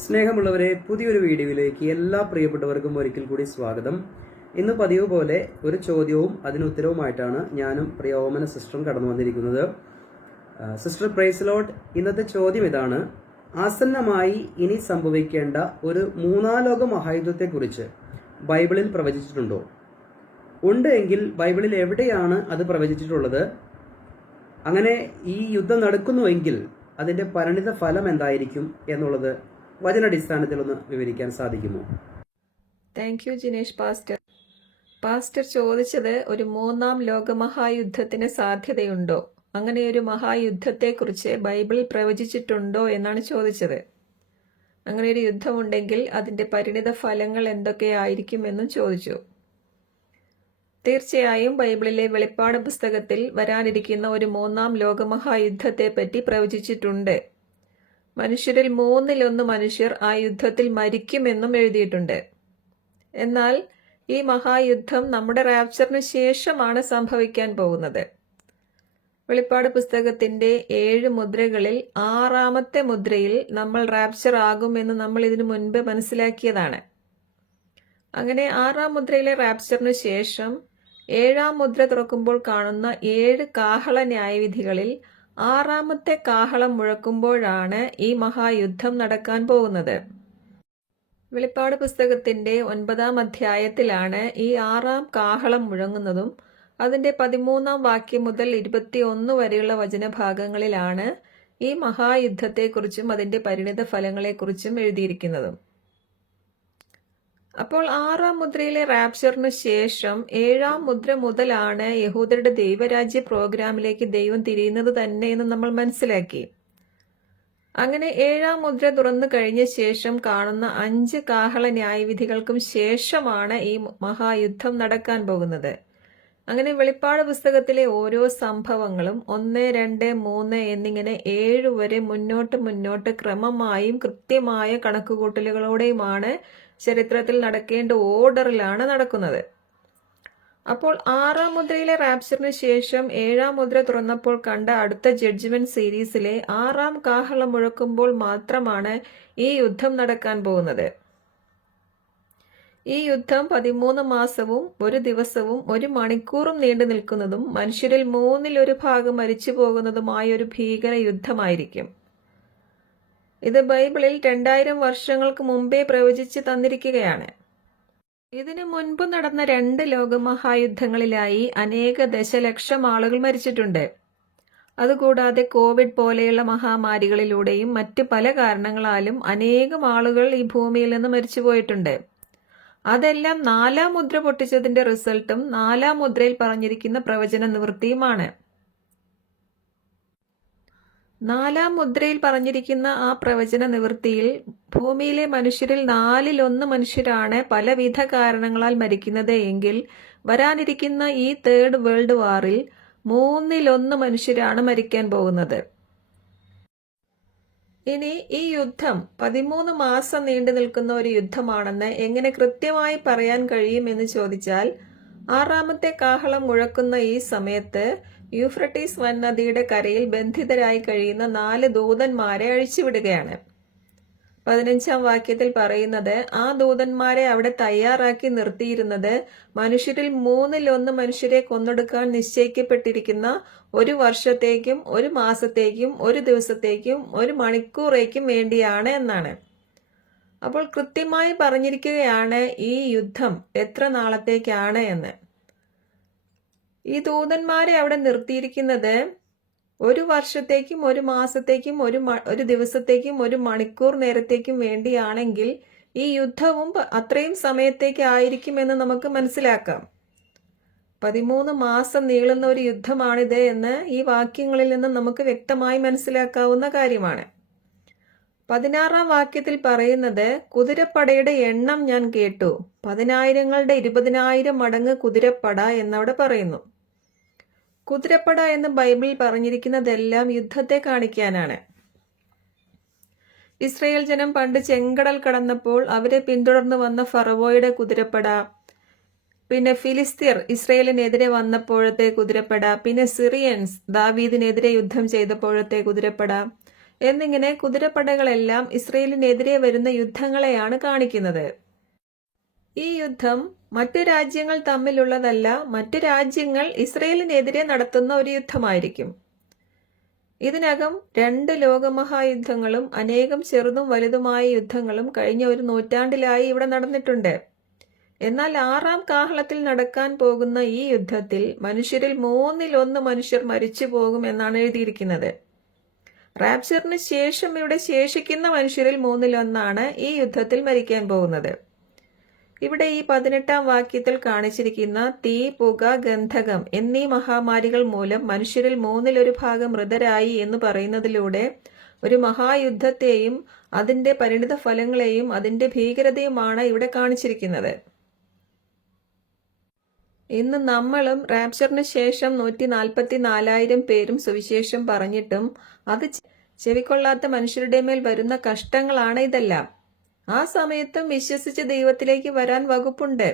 സ്നേഹമുള്ളവരെ പുതിയൊരു വീഡിയോയിലേക്ക് എല്ലാ പ്രിയപ്പെട്ടവർക്കും ഒരിക്കൽ കൂടി സ്വാഗതം. ഇന്ന് പതിവ് പോലെ ഒരു ചോദ്യവും അതിന് ഉത്തരവുമായിട്ടാണ് ഞാനും പ്രിയ ഓമന സിസ്റ്ററും കടന്നു വന്നിരിക്കുന്നത്. സിസ്റ്റർ പ്രൈസലോട്ട് ഇന്നത്തെ ചോദ്യം ഇതാണ്. ആസന്നമായി ഇനി സംഭവിക്കേണ്ട ഒരു മൂന്നാലോക മഹായുദ്ധത്തെ മഹായുദ്ധത്തെക്കുറിച്ച് ബൈബിളിൽ പ്രവചിച്ചിട്ടുണ്ടോ? ഉണ്ട് എങ്കിൽ ബൈബിളിൽ എവിടെയാണ് അത് പ്രവചിച്ചിട്ടുള്ളത്? അങ്ങനെ ഈ യുദ്ധം നടക്കുന്നുവെങ്കിൽ അതിന്റെ പരിണിത ഫലം എന്തായിരിക്കും എന്നുള്ളത് വചനടിസ്ഥാനത്തിൽ ഒന്ന് വിവരിക്കാൻ സാധിക്കുമോ? Thank you Jinesh pastor pastor ചോദിച്ചത് ഒരു മൂന്നാം ലോകമഹായുദ്ധത്തിന് സാധ്യതയുണ്ടോ? അങ്ങനെ ഒരു മഹായുദ്ധത്തെക്കുറിച്ച് ബൈബിൾ പ്രവചിച്ചിട്ടുണ്ടോ എന്നാണ് ചോദിച്ചത്. അങ്ങനെ ഒരു യുദ്ധമുണ്ടെങ്കിൽ അതിന്റെ പരിണിത ഫലങ്ങൾ എന്തൊക്കെയായിരിക്കും എന്നും ചോദിച്ചു. തീർച്ചയായും ബൈബിളിലെ വെളിപ്പാട് പുസ്തകത്തിൽ വരാനിരിക്കുന്ന ഒരു മൂന്നാം ലോകമഹായുദ്ധത്തെപ്പറ്റി പ്രവചിച്ചിട്ടുണ്ട്. മനുഷ്യരിൽ മൂന്നിലൊന്ന് മനുഷ്യർ ആ യുദ്ധത്തിൽ മരിക്കുമെന്നും എഴുതിയിട്ടുണ്ട്. എന്നാൽ ഈ മഹായുദ്ധം നമ്മുടെ റാപ്ചറിന് ശേഷമാണ് സംഭവിക്കാൻ പോകുന്നത്. വെളിപ്പാട് പുസ്തകത്തിന്റെ ഏഴ് മുദ്രകളിൽ ആറാമത്തെ മുദ്രയിൽ നമ്മൾ റാപ്ചർ ആകുമെന്ന് നമ്മൾ ഇതിനു മുൻപ് മനസ്സിലാക്കിയതാണ്. അങ്ങനെ ആറാം മുദ്രയിലെ റാപ്ചറിന് ശേഷം ഏഴാം മുദ്ര തുറക്കുമ്പോൾ കാണുന്ന ഏഴ് കാഹള ന്യായവിധികളിൽ ആറാമത്തെ കാഹളം മുഴക്കുമ്പോഴാണ് ഈ മഹായുദ്ധം നടക്കാൻ പോകുന്നത്. വെളിപ്പാട് പുസ്തകത്തിന്റെ ഒൻപതാം അധ്യായത്തിലാണ് ഈ ആറാം കാഹളം മുഴങ്ങുന്നതും അതിന്റെ പതിമൂന്നാം വാക്യം മുതൽ ഇരുപത്തിയൊന്ന് വരെയുള്ള വചനഭാഗങ്ങളിലാണ് ഈ മഹായുദ്ധത്തെക്കുറിച്ചും അതിന്റെ പരിണിത ഫലങ്ങളെക്കുറിച്ചും എഴുതിയിരിക്കുന്നതും. അപ്പോൾ ആറാം മുദ്രയിലെ റാപ്ചറിന് ശേഷം ഏഴാം മുദ്ര മുതലാണ് യഹൂദരുടെ ദൈവരാജ്യ പ്രോഗ്രാമിലേക്ക് ദൈവം തിരിയുന്നത് തന്നെ എന്ന് നമ്മൾ മനസ്സിലാക്കി. അങ്ങനെ ഏഴാം മുദ്ര തുറന്നു കഴിഞ്ഞ ശേഷം കാണുന്ന അഞ്ച് കാഹള ന്യായവിധികൾക്കും ശേഷമാണ് ഈ മഹായുദ്ധം നടക്കാൻ പോകുന്നത്. അങ്ങനെ വെളിപ്പാട് പുസ്തകത്തിലെ ഓരോ സംഭവങ്ങളും ഒന്ന് രണ്ട് മൂന്ന് എന്നിങ്ങനെ ഏഴ് വരെ മുന്നോട്ട് മുന്നോട്ട് ക്രമമായും കൃത്യമായ കണക്കുകൂട്ടലുകളോടെയുമാണ് ചരിത്രത്തിൽ നടക്കേണ്ട ഓർഡറിലാണ് നടക്കുന്നത്. അപ്പോൾ ആറാം മുദ്രയിലെ റാപ്ചറിന് ശേഷം ഏഴാം മുദ്ര തുറന്നപ്പോൾ കണ്ട അടുത്ത ജഡ്ജ്മെന്റ് സീരീസിലെ ആറാം കാഹളം മുഴക്കുമ്പോൾ മാത്രമാണ് ഈ യുദ്ധം നടക്കാൻ പോകുന്നത്. ഈ യുദ്ധം പതിമൂന്ന് മാസവും ഒരു ദിവസവും ഒരു മണിക്കൂറും നീണ്ടു നിൽക്കുന്നതും മനുഷ്യരിൽ മൂന്നിൽ ഒരു ഭാഗം മരിച്ചു പോകുന്നതുമായ ഒരു ഭീകര യുദ്ധമായിരിക്കും. ഇത് ബൈബിളിൽ രണ്ടായിരം വർഷങ്ങൾക്ക് മുമ്പേ പ്രവചിച്ച് തന്നിരിക്കുകയാണ്. ഇതിനു മുൻപ് നടന്ന രണ്ട് ലോകമഹായുദ്ധങ്ങളിലായി അനേക ദശലക്ഷം ആളുകൾ മരിച്ചിട്ടുണ്ട്. അതുകൂടാതെ കോവിഡ് പോലെയുള്ള മഹാമാരികളിലൂടെയും മറ്റ് പല കാരണങ്ങളാലും അനേകം ആളുകൾ ഈ ഭൂമിയിൽ നിന്ന് മരിച്ചുപോയിട്ടുണ്ട്. അതെല്ലാം നാലാം മുദ്ര പൊട്ടിച്ചതിന്റെ റിസൾട്ടും നാലാം മുദ്രയിൽ പറഞ്ഞിരിക്കുന്ന പ്രവചന നിവൃത്തിയുമാണ്. നാലാം മുദ്രയിൽ പറഞ്ഞിരിക്കുന്ന ആ പ്രവചന നിവൃത്തിയിൽ ഭൂമിയിലെ മനുഷ്യരിൽ നാലിലൊന്ന് മനുഷ്യരാണ് പലവിധ കാരണങ്ങളാൽ മരിക്കുന്നത് എങ്കിൽ വരാനിരിക്കുന്ന ഈ തേർഡ് വേൾഡ് വാറിൽ മൂന്നിലൊന്ന് മനുഷ്യരാണ് മരിക്കാൻ പോകുന്നത്. ഇനി ഈ യുദ്ധം പതിമൂന്ന് മാസം നീണ്ടു നിൽക്കുന്ന ഒരു യുദ്ധമാണെന്ന് എങ്ങനെ കൃത്യമായി പറയാൻ കഴിയും എന്ന് ചോദിച്ചാൽ ആറാമത്തെ കാഹളം മുഴക്കുന്ന ഈ സമയത്ത് യൂഫ്രട്ടീസ് വൻ നദിയുടെ കരയിൽ ബന്ധിതരായി കഴിയുന്ന നാല് ദൂതന്മാരെ അഴിച്ചുവിടുകയാണ്. പതിനഞ്ചാം വാക്യത്തിൽ പറയുന്നത് ആ ദൂതന്മാരെ അവിടെ തയ്യാറാക്കി നിർത്തിയിരുന്നത് മനുഷ്യരിൽ മൂന്നിലൊന്ന് മനുഷ്യരെ കൊന്നൊടുക്കാൻ നിശ്ചയിക്കപ്പെട്ടിരിക്കുന്ന ഒരു വർഷത്തേക്കും ഒരു മാസത്തേക്കും ഒരു ദിവസത്തേക്കും ഒരു മണിക്കൂറേക്കും വേണ്ടിയാണ് എന്നാണ്. അപ്പോൾ കൃത്യമായി പറഞ്ഞിരിക്കുകയാണ് ഈ യുദ്ധം എത്ര നാളത്തേക്കാണ് എന്ന്. ഈ ദൂതന്മാരെ അവിടെ നിർത്തിയിരിക്കുന്നത് ഒരു വർഷത്തേക്കും ഒരു മാസത്തേക്കും ഒരു ഒരു ദിവസത്തേക്കും ഒരു മണിക്കൂർ നേരത്തേക്കും വേണ്ടിയാണെങ്കിൽ ഈ യുദ്ധവും അത്രയും സമയത്തേക്ക് ആയിരിക്കുമെന്ന് നമുക്ക് മനസ്സിലാക്കാം. പതിമൂന്ന് മാസം നീളുന്ന ഒരു യുദ്ധമാണിത് എന്ന് ഈ വാക്യങ്ങളിൽ നിന്ന് നമുക്ക് വ്യക്തമായി മനസ്സിലാക്കാവുന്ന കാര്യമാണ്. പതിനാറാം വാക്യത്തിൽ പറയുന്നത് കുതിരപ്പടയുടെ എണ്ണം ഞാൻ കേട്ടു. പതിനായിരങ്ങളുടെ ഇരുപതിനായിരം മടങ്ങ് കുതിരപ്പട എന്നവിടെ പറയുന്നു. കുതിരപ്പട എന്ന് ബൈബിൾ പറഞ്ഞിരിക്കുന്നതെല്ലാം യുദ്ധത്തെ കാണിക്കാനാണ്. ഇസ്രയേൽ ജനം പണ്ട് ചെങ്കടൽ കടന്നപ്പോൾ അവരെ പിന്തുടർന്നു വന്ന ഫറവോയുടെ കുതിരപ്പട പിന്നെ ഫിലിസ്തീർ ഇസ്രയേലിനെതിരെ വന്നപ്പോഴത്തെ കുതിരപ്പട പിന്നെ സിറിയൻസ് ദാവീദിനെതിരെ യുദ്ധം ചെയ്തപ്പോഴത്തെ കുതിരപ്പട എന്നിങ്ങനെ കുതിരപ്പടകളെല്ലാം ഇസ്രയേലിനെതിരെ വരുന്ന യുദ്ധങ്ങളെയാണ് കാണിക്കുന്നത്. ഈ യുദ്ധം മറ്റു രാജ്യങ്ങൾ തമ്മിലുള്ളതല്ല മറ്റു രാജ്യങ്ങൾ ഇസ്രയേലിനെതിരെ നടത്തുന്ന ഒരു യുദ്ധമായിരിക്കും. ഇതിനകം രണ്ട് ലോകമഹായുദ്ധങ്ങളും അനേകം ചെറുതും വലുതുമായ യുദ്ധങ്ങളും കഴിഞ്ഞ ഒരു നൂറ്റാണ്ടിലായി ഇവിടെ നടന്നിട്ടുണ്ട്. എന്നാൽ ആറാം കാഹളത്തിൽ നടക്കാൻ പോകുന്ന ഈ യുദ്ധത്തിൽ മനുഷ്യരിൽ മൂന്നിലൊന്ന് മനുഷ്യർ മരിച്ചു പോകും എന്നാണ് എഴുതിയിരിക്കുന്നത്. റാപ്ചറിന് ശേഷം ഇവിടെ ശേഷിക്കുന്ന മനുഷ്യരിൽ മൂന്നിലൊന്നാണ് ഈ യുദ്ധത്തിൽ മരിക്കാൻ പോകുന്നത്. ഇവിടെ ഈ പതിനെട്ടാം വാക്യത്തിൽ കാണിച്ചിരിക്കുന്ന തീ പുക ഗന്ധകം എന്നീ മഹാമാരികൾ മൂലം മനുഷ്യരിൽ മൂന്നിലൊരു ഭാഗം മൃതരായി എന്ന് പറയുന്നതിലൂടെ ഒരു മഹായുദ്ധത്തെയും അതിന്റെ പരിണിത ഫലങ്ങളെയും അതിന്റെ ഭീകരതയുമാണ് ഇവിടെ കാണിച്ചിരിക്കുന്നത്. ഇന്ന് നമ്മളും റാപ്ചറിന് ശേഷം നൂറ്റി നാൽപ്പത്തി നാലായിരം പേരും സുവിശേഷം പറഞ്ഞിട്ടും അത് ചെവിക്കൊള്ളാത്ത മനുഷ്യരുടെ മേൽ വരുന്ന കഷ്ടങ്ങളാണ് ഇതെല്ലാം. ആ സമയത്തും വിശ്വസിച്ച് ദൈവത്തിലേക്ക് വരാൻ വകുപ്പുണ്ട്.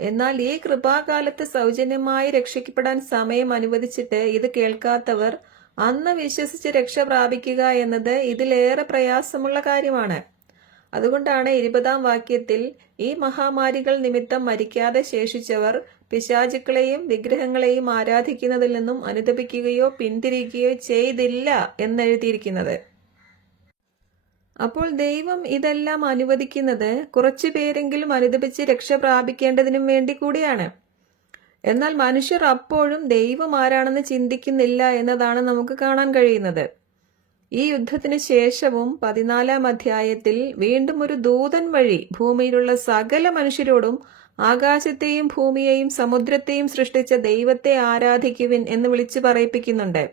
എന്നാൽ ഈ കൃപാകാലത്ത് സൗജന്യമായി രക്ഷിക്കപ്പെടാൻ സമയം അനുവദിച്ചിട്ട് ഇത് കേൾക്കാത്തവർ അന്ന് വിശ്വസിച്ച് രക്ഷ പ്രാപിക്കുക എന്നത് ഇതിലേറെ പ്രയാസമുള്ള കാര്യമാണ്. അതുകൊണ്ടാണ് ഇരുപതാം വാക്യത്തിൽ ഈ മഹാമാരികൾ നിമിത്തം മരിക്കാതെ ശേഷിച്ചവർ പിശാചുക്കളെയും വിഗ്രഹങ്ങളെയും ആരാധിക്കുന്നതിൽ നിന്നും അനുദപിക്കുകയോ പിന്തിരിക്കുകയോ ചെയ്തില്ല എന്നെഴുതിയിരിക്കുന്നത്. അപ്പോൾ ദൈവം ഇതെല്ലാം അനുവദിക്കുന്നത് കുറച്ചു പേരെങ്കിലും അനുദപിച്ച് രക്ഷ പ്രാപിക്കേണ്ടതിനും വേണ്ടി കൂടിയാണ്. എന്നാൽ മനുഷ്യർ അപ്പോഴും ദൈവം ആരാണെന്ന് ചിന്തിക്കുന്നില്ല എന്നതാണ് നമുക്ക് കാണാൻ കഴിയുന്നത്. ഈ യുദ്ധത്തിന് ശേഷവും പതിനാലാം അധ്യായത്തിൽ വീണ്ടും ഒരു ദൂതൻ വഴി ഭൂമിയിലുള്ള സകല മനുഷ്യരോടും ആകാശത്തെയും ഭൂമിയെയും സമുദ്രത്തെയും സൃഷ്ടിച്ച ദൈവത്തെ ആരാധിക്കുവിൻ എന്ന് വിളിച്ചു പറയിപ്പിക്കുന്നുണ്ട്.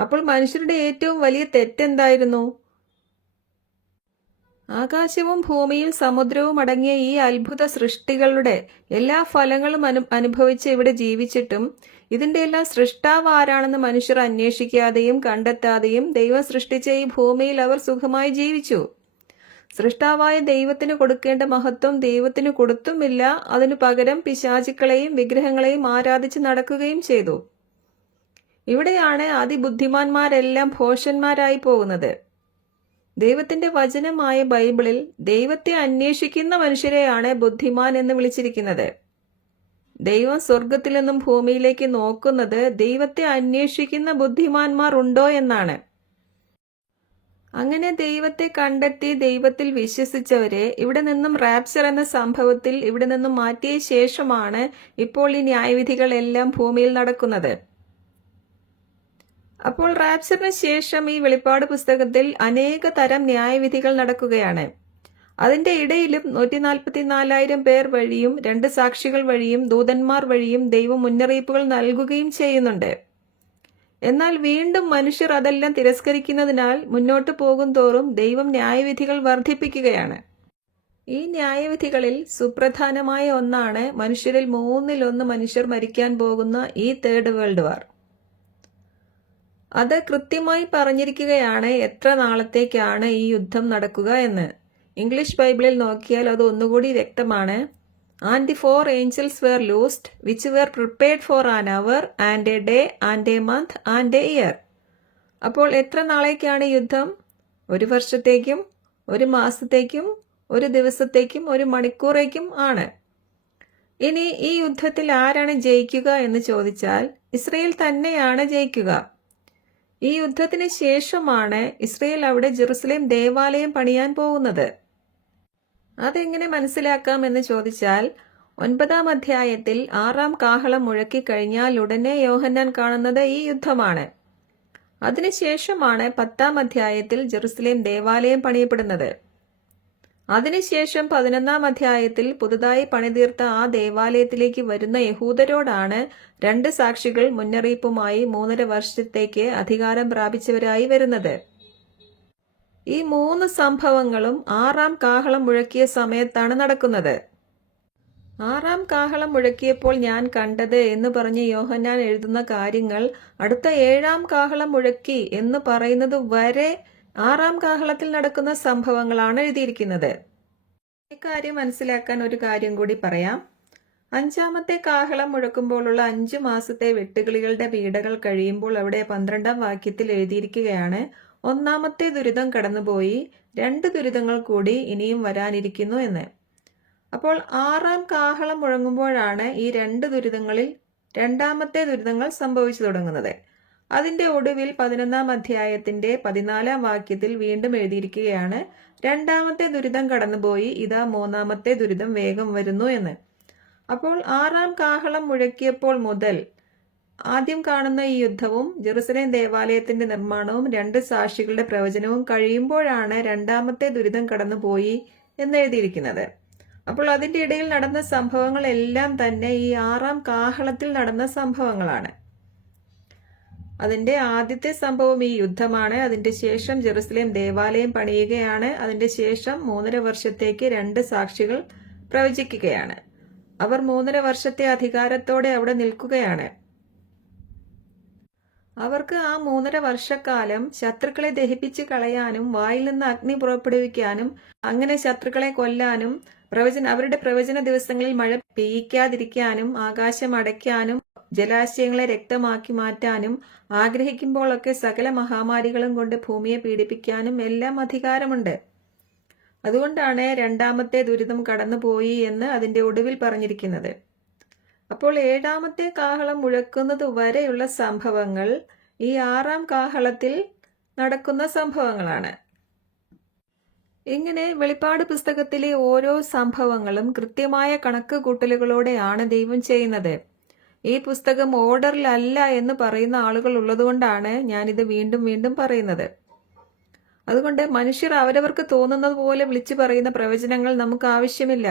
അപ്പോൾ മനുഷ്യരുടെ ഏറ്റവും വലിയ തെറ്റെന്തായിരുന്നു? ആകാശവും ഭൂമിയും സമുദ്രവും അടങ്ങിയ ഈ അത്ഭുത സൃഷ്ടികളുടെ എല്ലാ ഫലങ്ങളും അനു അനുഭവിച്ച് ഇവിടെ ജീവിച്ചിട്ടും ഇതിന്റെ എല്ലാം സൃഷ്ടാവ് ആരാണെന്ന് മനുഷ്യർ അന്വേഷിക്കാതെയും കണ്ടെത്താതെയും ദൈവം സൃഷ്ടിച്ച ഈ ഭൂമിയിൽ അവർ സുഖമായി ജീവിച്ചു. സൃഷ്ടാവായ ദൈവത്തിന് കൊടുക്കേണ്ട മഹത്വം ദൈവത്തിന് കൊടുത്തുമില്ല. അതിനു പകരം പിശാചുക്കളെയും വിഗ്രഹങ്ങളെയും ആരാധിച്ച് നടക്കുകയും ചെയ്തു. ഇവിടെയാണ് അതിബുദ്ധിമാന്മാരെല്ലാം ഭോഷന്മാരായി പോകുന്നത്. ദൈവത്തിന്റെ വചനമായ ബൈബിളിൽ ദൈവത്തെ അന്വേഷിക്കുന്ന മനുഷ്യരെയാണ് ബുദ്ധിമാൻ എന്ന് വിളിച്ചിരിക്കുന്നത്. ദൈവം സ്വർഗത്തിൽ നിന്നും ഭൂമിയിലേക്ക് നോക്കുന്നത് ദൈവത്തെ അന്വേഷിക്കുന്ന ബുദ്ധിമാന്മാർ ഉണ്ടോ എന്നാണ്. അങ്ങനെ ദൈവത്തെ കണ്ടെത്തി ദൈവത്തിൽ വിശ്വസിച്ചവരെ ഇവിടെ നിന്നും റാപ്ചർ എന്ന സംഭവത്തിൽ ഇവിടെ നിന്നും മാറ്റിയ ശേഷമാണ് ഇപ്പോൾ ഈ ന്യായവിധികളെല്ലാം ഭൂമിയിൽ നടക്കുന്നത്. അപ്പോൾ റാപ്സറിന് ശേഷം ഈ വെളിപ്പാട് പുസ്തകത്തിൽ അനേക തരം ന്യായവിധികൾ നടക്കുകയാണ്. അതിന്റെ ഇടയിലും നൂറ്റി നാൽപ്പത്തിനാലായിരം പേർ വഴിയും രണ്ട് സാക്ഷികൾ വഴിയും ദൂതന്മാർ വഴിയും ദൈവം മുന്നറിയിപ്പുകൾ നൽകുകയും ചെയ്യുന്നുണ്ട്. എന്നാൽ വീണ്ടും മനുഷ്യർ അതെല്ലാം തിരസ്കരിക്കുന്നതിനാൽ മുന്നോട്ട് പോകും തോറും ദൈവം ന്യായവിധികൾ വർദ്ധിപ്പിക്കുകയാണ്. ഈ ന്യായവിധികളിൽ സുപ്രധാനമായ ഒന്നാണ് മനുഷ്യരിൽ മൂന്നിലൊന്ന് മനുഷ്യർ മരിക്കാൻ പോകുന്ന ഈ തേർഡ് വേൾഡ് വാർ. അത് കൃത്യമായി പറഞ്ഞിരിക്കുകയാണ് എത്ര നാളത്തേക്കാണ് ഈ യുദ്ധം നടക്കുക എന്ന്. ഇംഗ്ലീഷ് ബൈബിളിൽ നോക്കിയാൽ അത് ഒന്നുകൂടി വ്യക്തമാണ്. And the four angels were loosed which were prepared for an hour and a day and a month and a year അപ്പോൾ എത്ര നാളേക്കാണ് യുദ്ധം? ഒരു വർഷത്തേക്കും ഒരു മാസത്തേക്കും ഒരു ദിവസത്തേക്കും ഒരു മണിക്കൂറേക്കും ആണ്. ഇനി ഈ യുദ്ധത്തിൽ ആരാണ് ജയിക്കുക എന്ന് ചോദിച്ചാൽ ഇസ്രയേൽ തന്നെയാണ് ജയിക്കുക. ഈ യുദ്ധത്തിന് ശേഷമാണ് ഇസ്രയേൽ അവിടെ ജെറുസലേം ദേവാലയം പണിയാൻ പോകുന്നത്. അതെങ്ങനെ മനസ്സിലാക്കാം എന്ന് ചോദിച്ചാൽ ഒൻപതാം അധ്യായത്തിൽ ആറാം കാഹളം മുഴക്കി കഴിഞ്ഞാൽ ഉടനെ യോഹന്നാൻ കാണുന്നത് ഈ യുദ്ധമാണ്. അതിനുശേഷമാണ് പത്താം അധ്യായത്തിൽ ജെറുസലേം ദേവാലയം പണിയപ്പെടുന്നത്. അതിനുശേഷം പതിനൊന്നാം അധ്യായത്തിൽ പുതുതായി പണിതീർത്ത ആ ദേവാലയത്തിലേക്ക് വരുന്ന യഹൂദരോടാണ് രണ്ട് സാക്ഷികൾ മുന്നറിയിപ്പുമായി മൂന്നര വർഷത്തേക്ക് അധികാരം പ്രാപിച്ചവരായി വരുന്നത്. ഈ മൂന്ന് സംഭവങ്ങളും ആറാം കാഹളം മുഴക്കിയ സമയത്താണ് നടക്കുന്നത്. ആറാം കാഹളം മുഴക്കിയപ്പോൾ ഞാൻ കണ്ടത് എന്ന് പറഞ്ഞ് യോഹന്നാൻ എഴുതുന്ന കാര്യങ്ങൾ അടുത്ത ഏഴാം കാഹളം മുഴക്കി എന്ന് പറയുന്നത് വരെ ആറാം കാഹളത്തിൽ നടക്കുന്ന സംഭവങ്ങളാണ് എഴുതിയിരിക്കുന്നത്. ഇക്കാര്യം മനസ്സിലാക്കാൻ ഒരു കാര്യം കൂടി പറയാം. അഞ്ചാമത്തെ കാഹളം മുഴക്കുമ്പോഴുള്ള അഞ്ചു മാസത്തെ വെട്ടുകിളികളുടെ പീഡകൾ കഴിയുമ്പോൾ അവിടെ പന്ത്രണ്ടാം വാക്യത്തിൽ എഴുതിയിരിക്കുകയാണ് ഒന്നാമത്തെ ദുരിതം കടന്നുപോയി രണ്ട് ദുരിതങ്ങൾ കൂടി ഇനിയും വരാനിരിക്കുന്നു എന്ന്. അപ്പോൾ ആറാം കാഹളം മുഴങ്ങുമ്പോഴാണ് ഈ രണ്ട് ദുരിതങ്ങളിൽ രണ്ടാമത്തെ ദുരിതങ്ങൾ സംഭവിച്ചു തുടങ്ങുന്നത്. അതിന്റെ ഒടുവിൽ പതിനൊന്നാം അധ്യായത്തിന്റെ പതിനാലാം വാക്യത്തിൽ വീണ്ടും എഴുതിയിരിക്കുകയാണ് രണ്ടാമത്തെ ദുരിതം കടന്നുപോയി ഇതാ മൂന്നാമത്തെ ദുരിതം വേഗം വരുന്നു എന്ന്. അപ്പോൾ ആറാം കാഹളം മുഴക്കിയപ്പോൾ മുതൽ ആദ്യം കാണുന്ന ഈ യുദ്ധവും ജെറുസലേം ദേവാലയത്തിന്റെ നിർമ്മാണവും രണ്ട് സാക്ഷികളുടെ പ്രവചനവും കഴിയുമ്പോഴാണ് രണ്ടാമത്തെ ദുരിതം കടന്നുപോയി എന്ന് എഴുതിയിരിക്കുന്നത് അപ്പോൾ അതിന്റെ ഇടയിൽ നടന്ന സംഭവങ്ങളെല്ലാം തന്നെ ഈ ആറാം കാഹളത്തിൽ നടന്ന സംഭവങ്ങളാണ്. അതിന്റെ ആദ്യത്തെ സംഭവം ഈ യുദ്ധമാണ്. അതിന്റെ ശേഷം ജെറുസലേം ദേവാലയം പണിയുകയാണ്. അതിന്റെ ശേഷം മൂന്നര വർഷത്തേക്ക് രണ്ട് സാക്ഷികൾ പ്രവചിക്കുകയാണ്. അവർ മൂന്നര വർഷത്തെ അധികാരത്തോടെ അവിടെ നിൽക്കുകയാണ്. അവർക്ക് ആ മൂന്നര വർഷക്കാലം ശത്രുക്കളെ ദഹിപ്പിച്ച് കളയാനും വായിൽ നിന്ന് അഗ്നി പുറപ്പെടുവിക്കാനും അങ്ങനെ ശത്രുക്കളെ കൊല്ലാനും പ്രവചന അവരുടെ പ്രവചന ദിവസങ്ങളിൽ മഴ പെയ്യിക്കാതിരിക്കാനും ആകാശം അടയ്ക്കാനും ജലാശയങ്ങളെ രക്തമാക്കി മാറ്റാനും ആഗ്രഹിക്കുമ്പോഴൊക്കെ സകല മഹാമാരികളും കൊണ്ട് ഭൂമിയെ പീഡിപ്പിക്കാനും എല്ലാം അധികാരമുണ്ട്. അതുകൊണ്ടാണ് രണ്ടാമത്തെ ദുരിതം കടന്നുപോയി എന്ന് അതിന്റെ ഒടുവിൽ പറഞ്ഞിരിക്കുന്നത്. അപ്പോൾ ഏഴാമത്തെ കാഹളം മുഴക്കുന്നത് വരെയുള്ള സംഭവങ്ങൾ ഈ ആറാം കാഹളത്തിൽ നടക്കുന്ന സംഭവങ്ങളാണ്. ഇങ്ങനെ വെളിപ്പാട് പുസ്തകത്തിലെ ഓരോ സംഭവങ്ങളും കൃത്യമായ കണക്ക് കൂട്ടലുകളോടെയാണ് ദൈവം ചെയ്യുന്നത്? ഈ പുസ്തകം ഓർഡറിലല്ല എന്ന് പറയുന്ന ആളുകൾ ഉള്ളതുകൊണ്ടാണ് ഞാനിത് വീണ്ടും വീണ്ടും പറയുന്നത്. അതുകൊണ്ട് മനുഷ്യർ അവരവർക്ക് തോന്നുന്നത് പോലെ വിളിച്ചു പറയുന്ന പ്രവചനങ്ങൾ നമുക്ക് ആവശ്യമില്ല.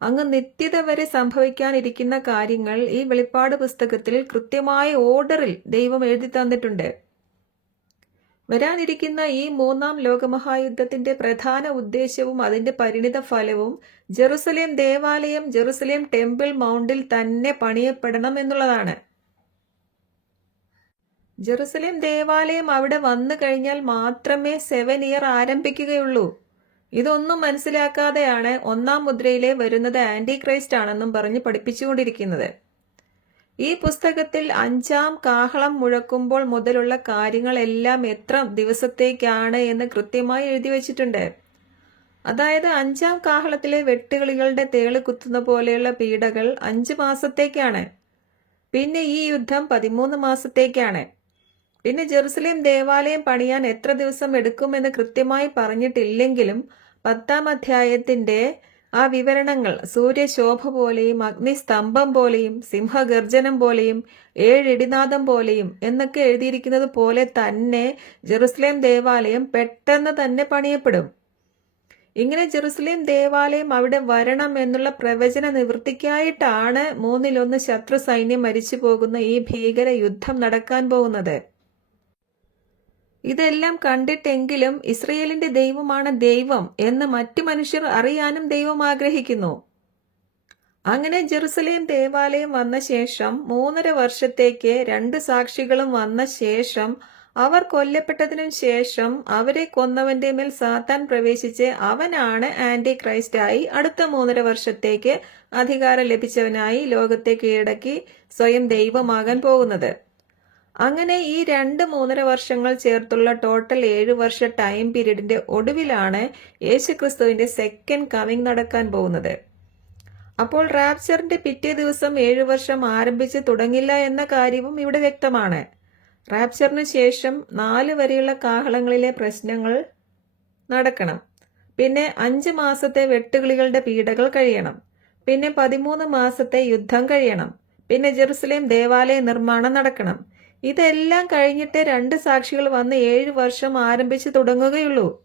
അങ്ങ് നിത്യത വരെ സംഭവിക്കാനിരിക്കുന്ന കാര്യങ്ങൾ ഈ വെളിപ്പാട് പുസ്തകത്തിൽ കൃത്യമായ ഓർഡറിൽ ദൈവം എഴുതി തന്നിട്ടുണ്ട്. വരാനിരിക്കുന്ന ഈ മൂന്നാം ലോകമഹായുദ്ധത്തിന്റെ പ്രധാന ഉദ്ദേശവും അതിന്റെ പരിണിത ഫലവും ജെറുസലേം ദേവാലയം ജെറുസലേം ടെമ്പിൾ മൗണ്ടിൽ തന്നെ പണിയപ്പെടണം എന്നുള്ളതാണ്. ജെറുസലേം ദേവാലയം അവിടെ വന്നു കഴിഞ്ഞാൽ മാത്രമേ സെവൻ ഇയർ ആരംഭിക്കുകയുള്ളൂ. ഇതൊന്നും മനസ്സിലാക്കാതെയാണ് ഒന്നാം മുദ്രയിലെ വരുന്നത് ആന്റി ക്രൈസ്റ്റ് ആണെന്നും പറഞ്ഞ് പഠിപ്പിച്ചുകൊണ്ടിരിക്കുന്നത്. ഈ പുസ്തകത്തിൽ അഞ്ചാം കാഹളം മുഴക്കുമ്പോൾ മുതലുള്ള കാര്യങ്ങളെല്ലാം എത്ര ദിവസത്തേക്കാണ് എന്ന് കൃത്യമായി എഴുതി വച്ചിട്ടുണ്ട്. അതായത് അഞ്ചാം കാഹളത്തിലെ വെട്ടുകളികളുടെ തേൾ കുത്തുന്ന പോലെയുള്ള പീഡകൾ അഞ്ച് മാസത്തേക്കാണ്. പിന്നെ ഈ യുദ്ധം പതിമൂന്ന് മാസത്തേക്കാണ്. പിന്നെ ജെറുസലേം ദേവാലയം പണിയാൻ എത്ര ദിവസം എടുക്കുമെന്ന് കൃത്യമായി പറഞ്ഞിട്ടില്ലെങ്കിലും പത്താം അധ്യായത്തിന്റെ ആ വിവരണങ്ങൾ സൂര്യശോഭ പോലെയും അഗ്നിസ്തംഭം പോലെയും സിംഹഗർജനം പോലെയും ഏഴിടിനാദം പോലെയും എന്നൊക്കെ എഴുതിയിരിക്കുന്നത് പോലെ തന്നെ ജെറുസലേം ദേവാലയം പെട്ടെന്ന് തന്നെ പണിയപ്പെടും. ഇങ്ങനെ ജെറുസലേം ദേവാലയം അവിടെ വരണം എന്നുള്ള പ്രവചന നിവൃത്തിക്കായിട്ടാണ് മൂന്നിലൊന്ന് ശത്രു സൈന്യം മരിച്ചു പോകുന്ന ഈ ഭീകര യുദ്ധം നടക്കാൻ പോകുന്നത്. ഇതെല്ലാം കണ്ടിട്ടെങ്കിലും ഇസ്രയേലിന്റെ ദൈവമാണ് ദൈവം എന്ന് മറ്റു മനുഷ്യർ അറിയാനും ദൈവം ആഗ്രഹിക്കുന്നു. അങ്ങനെ ജെറുസലേം ദേവാലയം വന്ന ശേഷം മൂന്നര വർഷത്തേക്ക് രണ്ട് സാക്ഷികളും വന്ന ശേഷം അവർ കൊല്ലപ്പെട്ടതിനു ശേഷം അവരെ കൊന്നവന്റെ മേൽ സാത്താൻ പ്രവേശിച്ച് അവനാണ് ആന്റി ക്രൈസ്റ്റായി അടുത്ത മൂന്നര വർഷത്തേക്ക് അധികാരം ലഭിച്ചവനായി ലോകത്തെ കീഴടക്കി സ്വയം ദൈവമാകാൻ പോകുന്നത്. അങ്ങനെ ഈ രണ്ട് മൂന്നര വർഷങ്ങൾ ചേർത്തുള്ള ടോട്ടൽ ഏഴ് വർഷ ടൈം പീരീഡിന്റെ ഒടുവിലാണ് യേശുക്രിസ്തുവിന്റെ സെക്കൻഡ് കമ്മിങ് നടക്കാൻ പോകുന്നത്. അപ്പോൾ റാപ്ചറിന്റെ പിറ്റേ ദിവസം ഏഴു വർഷം ആരംഭിച്ച് തുടങ്ങില്ല എന്ന കാര്യവും ഇവിടെ വ്യക്തമാണ്. റാപ്ചറിന് ശേഷം നാല് വരെയുള്ള കാഹളങ്ങളിലെ പ്രശ്നങ്ങൾ നടക്കണം. പിന്നെ അഞ്ച് മാസത്തെ വെട്ടുകിളികളുടെ പീഡകൾ കഴിയണം. പിന്നെ പതിമൂന്ന് മാസത്തെ യുദ്ധം കഴിയണം. പിന്നെ ജെറുസലേം ദേവാലയ നിർമ്മാണം നടക്കണം. ഇതെല്ലാം കഴിഞ്ഞിട്ട് രണ്ട് സാക്ഷികൾ വന്ന് ഏഴ് വർഷം ആരംഭിച്ച് തുടങ്ങുകയുള്ളൂ.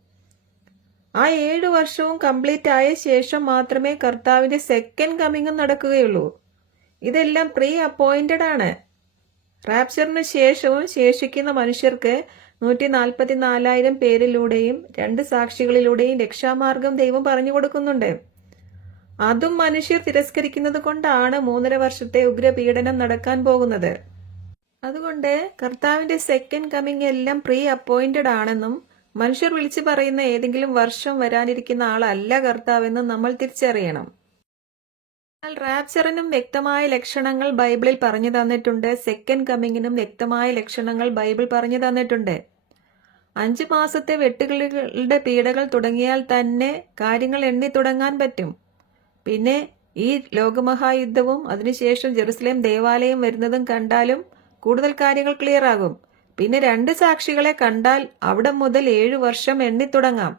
ആ ഏഴ് വർഷവും കംപ്ലീറ്റ് ആയ ശേഷം മാത്രമേ കർത്താവിന്റെ സെക്കൻഡ് കമ്മിങ് നടക്കുകയുള്ളൂ. ഇതെല്ലാം പ്രീ അപ്പോയിന്റഡ് ആണ്. റാപ്ചറിന് ശേഷവും ശേഷിക്കുന്ന മനുഷ്യർക്ക് നൂറ്റി നാൽപ്പത്തി നാലായിരം പേരിലൂടെയും രണ്ട് സാക്ഷികളിലൂടെയും രക്ഷാമാർഗം ദൈവം പറഞ്ഞു കൊടുക്കുന്നുണ്ട്. അതും മനുഷ്യർ തിരസ്കരിക്കുന്നത് കൊണ്ടാണ് മൂന്നര വർഷത്തെ ഉഗ്രപീഡനം നടക്കാൻ പോകുന്നത്. അതുകൊണ്ട് കർത്താവിന്റെ സെക്കൻഡ് കമ്മിങ് എല്ലാം പ്രീ അപ്പോയിന്റഡ് ആണെന്നും മനുഷ്യർ വിളിച്ചു പറയുന്ന ഏതെങ്കിലും വർഷം വരാനിരിക്കുന്ന ആളല്ല കർത്താവെന്നും നമ്മൾ തിരിച്ചറിയണം. എന്നാൽ റാപ്ചറിനും വ്യക്തമായ ലക്ഷണങ്ങൾ ബൈബിളിൽ പറഞ്ഞു തന്നിട്ടുണ്ട്. സെക്കൻഡ് കമ്മിങ്ങിനും വ്യക്തമായ ലക്ഷണങ്ങൾ ബൈബിൾ പറഞ്ഞു തന്നിട്ടുണ്ട്. അഞ്ച് മാസത്തെ വെട്ടുകിളികളുടെ പീഡകൾ തുടങ്ങിയാൽ തന്നെ കാര്യങ്ങൾ എണ്ണി തുടങ്ങാൻ പറ്റും. പിന്നെ ഈ ലോകമഹായുദ്ധവും അതിനുശേഷം ജെറുസലേം ദേവാലയം വരുന്നതും കണ്ടാലും കൂടുതൽ കാര്യങ്ങൾ ക്ലിയർ ആകും. പിന്നെ രണ്ട് സാക്ഷികളെ കണ്ടാൽ അവിടെ മുതൽ ഏഴു വർഷം എണ്ണി തുടങ്ങാം.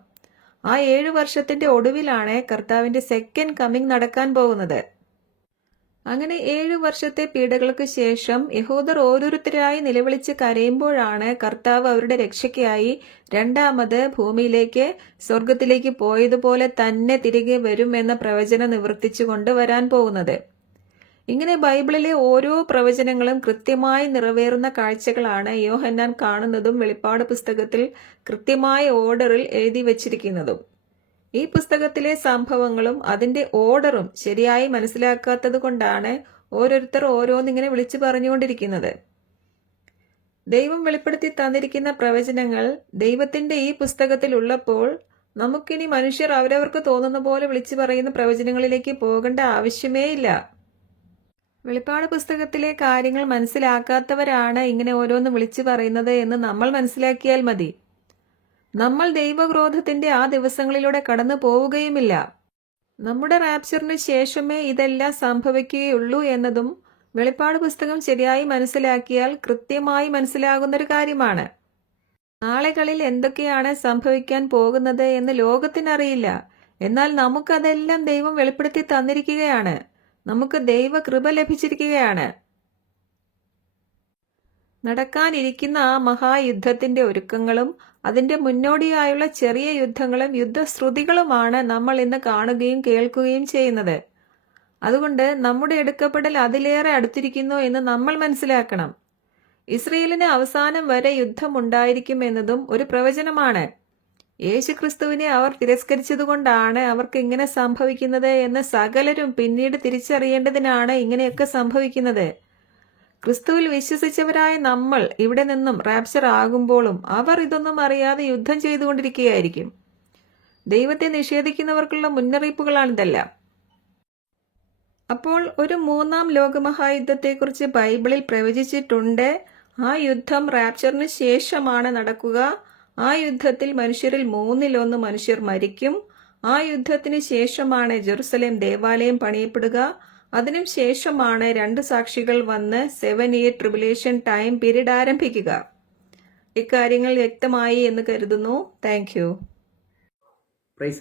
ആ ഏഴു വർഷത്തിന്റെ ഒടുവിലാണ് കർത്താവിന്റെ സെക്കൻഡ് കമ്മിങ് നടക്കാൻ പോകുന്നത്. അങ്ങനെ ഏഴു വർഷത്തെ പീഡകൾക്ക് ശേഷം യഹോദർ ഓരോരുത്തരായി നിലവിളിച്ച് കരയുമ്പോഴാണ് കർത്താവ് അവരുടെ രക്ഷയ്ക്കായി രണ്ടാമത് ഭൂമിയിലേക്ക് സ്വർഗത്തിലേക്ക് പോയതുപോലെ തന്നെ തിരികെ വരുമെന്ന പ്രവചനം നിവർത്തിച്ചു കൊണ്ടുവരാൻ പോകുന്നത്. ഇങ്ങനെ ബൈബിളിലെ ഓരോ പ്രവചനങ്ങളും കൃത്യമായി നിറവേറുന്ന കാഴ്ചകളാണ് യോഹന്നാൻ കാണുന്നതും വെളിപ്പാട് പുസ്തകത്തിൽ കൃത്യമായ ഓർഡറിൽ എഴുതി വച്ചിരിക്കുന്നതും. ഈ പുസ്തകത്തിലെ സംഭവങ്ങളും അതിന്റെ ഓർഡറും ശരിയായി മനസ്സിലാക്കാത്തത് കൊണ്ടാണ് ഓരോരുത്തർ ഓരോന്നിങ്ങനെ വിളിച്ചു പറഞ്ഞുകൊണ്ടിരിക്കുന്നത്. ദൈവം വെളിപ്പെടുത്തി തന്നിരിക്കുന്ന പ്രവചനങ്ങൾ ദൈവത്തിന്റെ ഈ പുസ്തകത്തിൽ ഉള്ളപ്പോൾ നമുക്കിനി മനുഷ്യർ അവരവർക്ക് തോന്നുന്ന പോലെ വിളിച്ചു പറയുന്ന പ്രവചനങ്ങളിലേക്ക് പോകേണ്ട ആവശ്യമേ ഇല്ല. വെളിപ്പാട് പുസ്തകത്തിലെ കാര്യങ്ങൾ മനസ്സിലാക്കാത്തവരാണ് ഇങ്ങനെ ഓരോന്ന് വിളിച്ചു പറയുന്നത് എന്ന് നമ്മൾ മനസ്സിലാക്കിയാൽ മതി. നമ്മൾ ദൈവക്രോധത്തിന്റെ ആ ദിവസങ്ങളിലൂടെ കടന്നു പോവുകയുമില്ല. നമ്മുടെ റാപ്ചറിന് ശേഷമേ ഇതെല്ലാം സംഭവിക്കുകയുള്ളൂ എന്നതും വെളിപ്പാട് പുസ്തകം ശരിയായി മനസ്സിലാക്കിയാൽ കൃത്യമായി മനസ്സിലാകുന്നൊരു കാര്യമാണ്. നാളുകളിൽ എന്തൊക്കെയാണ് സംഭവിക്കാൻ പോകുന്നത് എന്ന് ലോകത്തിനറിയില്ല. എന്നാൽ നമുക്കതെല്ലാം ദൈവം വെളിപ്പെടുത്തി തന്നിരിക്കുകയാണ്. നമുക്ക് ദൈവകൃപ ലഭിച്ചിരിക്കുകയാണ്. നടക്കാനിരിക്കുന്ന ആ മഹായുദ്ധത്തിന്റെ ഒരുക്കങ്ങളും അതിന്റെ മുന്നോടിയായുള്ള ചെറിയ യുദ്ധങ്ങളും യുദ്ധശ്രുതികളുമാണ് നമ്മൾ ഇന്ന് കാണുകയും കേൾക്കുകയും ചെയ്യുന്നത്. അതുകൊണ്ട് നമ്മുടെ എടുക്കപ്പെടൽ അതിലേറെ അടുത്തിരിക്കുന്നു എന്ന് നമ്മൾ മനസ്സിലാക്കണം. ഇസ്രയേലിന് അവസാനം വരെ യുദ്ധമുണ്ടായിരിക്കും എന്നതും ഒരു പ്രവചനമാണ്. യേശുക്രിസ്തുവിനെ അവർ തിരസ്കരിച്ചതുകൊണ്ടാണ് അവർക്ക് ഇങ്ങനെ സംഭവിക്കുന്നത് എന്ന് സകലരും പിന്നീട് തിരിച്ചറിയേണ്ടതിനാണ് ഇങ്ങനെയൊക്കെ സംഭവിക്കുന്നത്. ക്രിസ്തുവിൽ വിശ്വസിച്ചവരായ നമ്മൾ ഇവിടെ നിന്നും റാപ്ചർ ആകുമ്പോഴും അവർ ഇതൊന്നും അറിയാതെ യുദ്ധം ചെയ്തുകൊണ്ടിരിക്കുകയായിരിക്കും. ദൈവത്തെ നിഷേധിക്കുന്നവർക്കുള്ള മുന്നറിയിപ്പുകളാണിതെല്ലാം. അപ്പോൾ ഒരു മൂന്നാം ലോകമഹായുദ്ധത്തെക്കുറിച്ച് ബൈബിളിൽ പ്രവചിച്ചിട്ടുണ്ട്. ആ യുദ്ധം റാപ്ചറിന് ശേഷമാണ് നടക്കുക. ആ യുദ്ധത്തിൽ മനുഷ്യരിൽ മൂന്നിലൊന്ന് മനുഷ്യർ മരിക്കും. ആ യുദ്ധത്തിന് ശേഷമാണ് ജെറുസലേം ദേവാലയം പണിയപ്പെടുക. അതിനും ശേഷമാണ് രണ്ട് സാക്ഷികൾ വന്ന് seven year tribulation time period ആരംഭിക്കുക. ഇക്കാര്യങ്ങൾ വ്യക്തമായി എന്ന് കരുതുന്നു. Thank you. Praise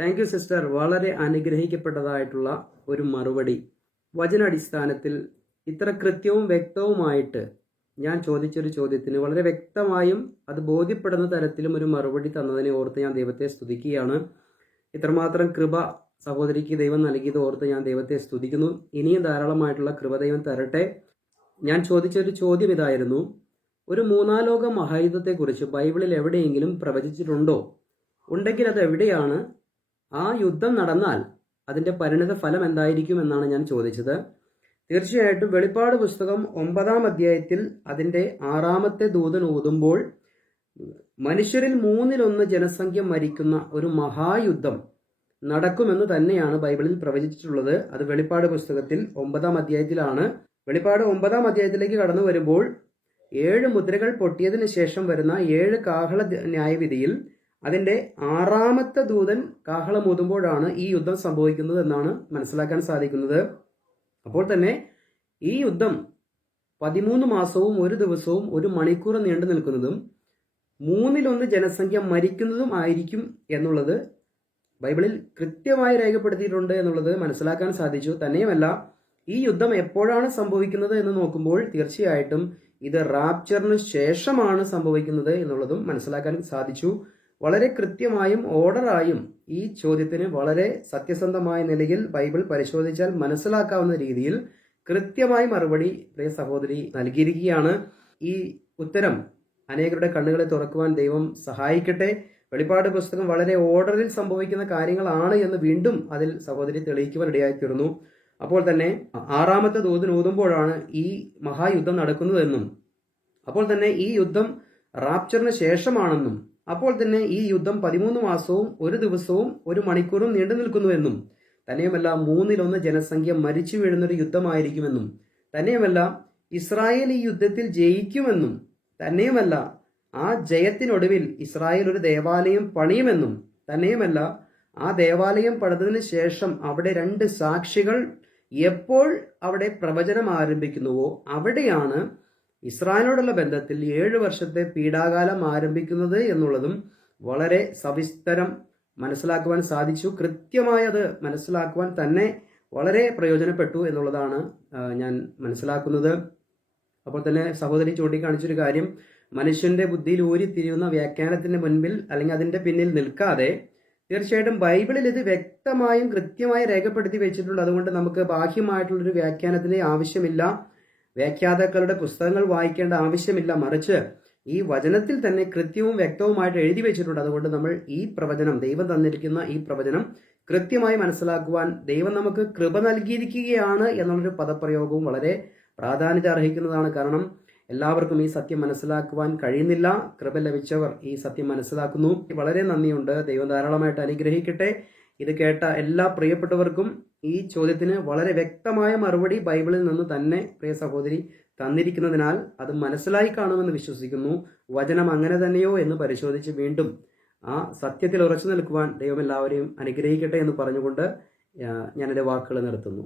thank you sister വളരെ അനുഗ്രഹിക്കപ്പെട്ടതായിട്ടുള്ള ഒരു മറുപടി. വചനാടിസ്ഥാനത്തിൽ ഇത്ര കൃത്യവും വ്യക്തവുമായിട്ട് ഞാൻ ചോദിച്ചൊരു ചോദ്യത്തിന് വളരെ വ്യക്തമായും അത് ബോധ്യപ്പെടുന്ന തരത്തിലും ഒരു മറുപടി തന്നതിനെ ഓർത്ത് ഞാൻ ദൈവത്തെ സ്തുതിക്കുകയാണ്. ഇത്രമാത്രം കൃപ സഹോദരിക്ക് ദൈവം നൽകിയത് ഓർത്ത് ഞാൻ ദൈവത്തെ സ്തുതിക്കുന്നു. ഇനിയും ധാരാളമായിട്ടുള്ള കൃപ ദൈവം തരട്ടെ. ഞാൻ ചോദിച്ചൊരു ചോദ്യം ഇതായിരുന്നു. ഒരു മൂന്നാലോക മഹായുദ്ധത്തെക്കുറിച്ച് ബൈബിളിൽ എവിടെയെങ്കിലും പ്രവചിച്ചിട്ടുണ്ടോ? ഉണ്ടെങ്കിൽ അത് എവിടെയാണ്? ആ യുദ്ധം നടന്നാൽ അതിന്റെ പരിണിത ഫലം എന്തായിരിക്കും എന്നാണ് ഞാൻ ചോദിച്ചത്. തീർച്ചയായിട്ടും വെളിപ്പാട് പുസ്തകം ഒമ്പതാം അധ്യായത്തിൽ അതിന്റെ ആറാമത്തെ ദൂതൻ ഓതുമ്പോൾ മനുഷ്യരിൽ മൂന്നിലൊന്ന് ജനസംഖ്യ മരിക്കുന്ന ഒരു മഹായുദ്ധം നടക്കുമെന്ന് തന്നെയാണ് ബൈബിളിൽ പ്രവചിച്ചിട്ടുള്ളത്. അത് വെളിപ്പാട് പുസ്തകത്തിൽ ഒമ്പതാം അധ്യായത്തിലാണ്. വെളിപ്പാട് ഒമ്പതാം അധ്യായത്തിലേക്ക് കടന്നു വരുമ്പോൾ ഏഴ് മുദ്രകൾ പൊട്ടിയതിനു ശേഷം വരുന്ന ഏഴ് കാഹള ന്യായവിധിയിൽ അതിന്റെ ആറാമത്തെ ദൂതൻ കാഹളം ഊതുമ്പോഴാണ് ഈ യുദ്ധം സംഭവിക്കുന്നത് എന്നാണ് മനസ്സിലാക്കാൻ സാധിക്കുന്നത്. അപ്പോൾ തന്നെ ഈ യുദ്ധം പതിമൂന്ന് മാസവും ഒരു ദിവസവും ഒരു മണിക്കൂർ നീണ്ടു നിൽക്കുന്നതും മൂന്നിലൊന്ന് ജനസംഖ്യ മരിക്കുന്നതും ആയിരിക്കും എന്നുള്ളത് ബൈബിളിൽ കൃത്യമായി രേഖപ്പെടുത്തിയിട്ടുണ്ട് എന്നുള്ളത് മനസ്സിലാക്കാൻ സാധിച്ചു. തന്നെയുമല്ല ഈ യുദ്ധം എപ്പോഴാണ് സംഭവിക്കുന്നത് എന്ന് നോക്കുമ്പോൾ തീർച്ചയായിട്ടും ഇത് റാപ്ചറിന് ശേഷമാണ് സംഭവിക്കുന്നത് എന്നുള്ളതും മനസ്സിലാക്കാൻ സാധിച്ചു. വളരെ കൃത്യമായും ഓർഡറായും ഈ ചോദ്യത്തിന് വളരെ സത്യസന്ധമായ നിലയിൽ ബൈബിൾ പരിശോധിച്ചാൽ മനസ്സിലാക്കാവുന്ന രീതിയിൽ കൃത്യമായി മറുപടി പ്രിയ സഹോദരി നൽകിയിരിക്കുകയാണ്. ഈ ഉത്തരം അനേകരുടെ കണ്ണുകളെ തുറക്കുവാൻ ദൈവം സഹായിക്കട്ടെ. വെളിപ്പാട് പുസ്തകം വളരെ ഓർഡറിൽ സംഭവിക്കുന്ന കാര്യങ്ങളാണ് എന്ന് വീണ്ടും അതിൽ സഹോദരി തെളിയിക്കുവാൻ ഇടയായിത്തീർന്നു. അപ്പോൾ തന്നെ ആറാമത്തെ ദൂതൻ ഊതുമ്പോഴാണ് ഈ മഹായുദ്ധം നടക്കുന്നതെന്നും അപ്പോൾ തന്നെ ഈ യുദ്ധം റാപ്ചറിന് ശേഷമാണെന്നും അപ്പോൾ തന്നെ ഈ യുദ്ധം പതിമൂന്ന് മാസവും ഒരു ദിവസവും ഒരു മണിക്കൂറും നീണ്ടു നിൽക്കുന്നുവെന്നും തന്നെയുമല്ല മൂന്നിലൊന്ന് ജനസംഖ്യ മരിച്ചു വീഴുന്നൊരു യുദ്ധമായിരിക്കുമെന്നും തന്നെയുമല്ല ഇസ്രായേൽ ഈ യുദ്ധത്തിൽ ജയിക്കുമെന്നും തന്നെയുമല്ല ആ ജയത്തിനൊടുവിൽ ഇസ്രായേൽ ഒരു ദേവാലയം പണിയുമെന്നും തന്നെയുമല്ല ആ ദേവാലയം പണിതതിന് ശേഷം അവിടെ രണ്ട് സാക്ഷികൾ എപ്പോൾ അവിടെ പ്രവചനം ആരംഭിക്കുന്നുവോ അവിടെയാണ് ഇസ്രായേലിനോടുള്ള ബന്ധത്തിൽ ഏഴ് വർഷത്തെ പീഡാകാലം ആരംഭിക്കുന്നത് എന്നുള്ളതും വളരെ സവിസ്തരം മനസ്സിലാക്കുവാൻ സാധിച്ചു. കൃത്യമായി അത് മനസ്സിലാക്കുവാൻ തന്നെ വളരെ പ്രയോജനപ്പെട്ടു എന്നുള്ളതാണ് ഞാൻ മനസ്സിലാക്കുന്നത്. അപ്പോൾ തന്നെ സഹോദരി ചൂണ്ടിക്കാണിച്ചൊരു കാര്യം. മനുഷ്യന്റെ ബുദ്ധിയിൽ ഊരിത്തിരിയുന്ന വ്യാഖ്യാനത്തിന്റെ മുൻപിൽ അല്ലെങ്കിൽ അതിന്റെ പിന്നിൽ നിൽക്കാതെ തീർച്ചയായിട്ടും ബൈബിളിൽ ഇത് വ്യക്തമായും കൃത്യമായി രേഖപ്പെടുത്തി വെച്ചിട്ടുണ്ട്. അതുകൊണ്ട് നമുക്ക് ബാഹ്യമായിട്ടുള്ളൊരു വ്യാഖ്യാനത്തിന് ആവശ്യമില്ല. വ്യാഖ്യാതാക്കളുടെ പുസ്തകങ്ങൾ വായിക്കേണ്ട ആവശ്യമില്ല. മറിച്ച് ഈ വചനത്തിൽ തന്നെ കൃത്യവും വ്യക്തവുമായിട്ട് എഴുതി വെച്ചിട്ടുണ്ട്. അതുകൊണ്ട് നമ്മൾ ഈ പ്രവചനം ദൈവം തന്നിരിക്കുന്ന ഈ പ്രവചനം കൃത്യമായി മനസ്സിലാക്കുവാൻ ദൈവം നമുക്ക് കൃപ നൽകിയിരിക്കുകയാണ് എന്നുള്ളൊരു പദപ്രയോഗവും വളരെ പ്രാധാന്യത അർഹിക്കുന്നതാണ്. കാരണം എല്ലാവർക്കും ഈ സത്യം മനസ്സിലാക്കുവാൻ കഴിയുന്നില്ല. കൃപ ലഭിച്ചവർ ഈ സത്യം മനസ്സിലാക്കുന്നു. വളരെ നന്ദിയുണ്ട്. ദൈവം ധാരാളമായിട്ട് അനുഗ്രഹിക്കട്ടെ. ഇത് കേട്ട എല്ലാ പ്രിയപ്പെട്ടവർക്കും ഈ ചോദ്യത്തിന് വളരെ വ്യക്തമായ മറുപടി ബൈബിളിൽ നിന്ന് തന്നെ പ്രിയ സഹോദരി തന്നിരിക്കുന്നതിനാൽ അത് മനസ്സിലായി കാണുമെന്ന് വിശ്വസിക്കുന്നു. വചനം അങ്ങനെ തന്നെയോ എന്ന് പരിശോധിച്ച് വീണ്ടും ആ സത്യത്തിൽ ഉറച്ചു നിൽക്കുവാൻ ദൈവം എല്ലാവരെയും അനുഗ്രഹിക്കട്ടെ എന്ന് പറഞ്ഞുകൊണ്ട് ഞാനെന്റെ വാക്കുകൾ നിർത്തുന്നു.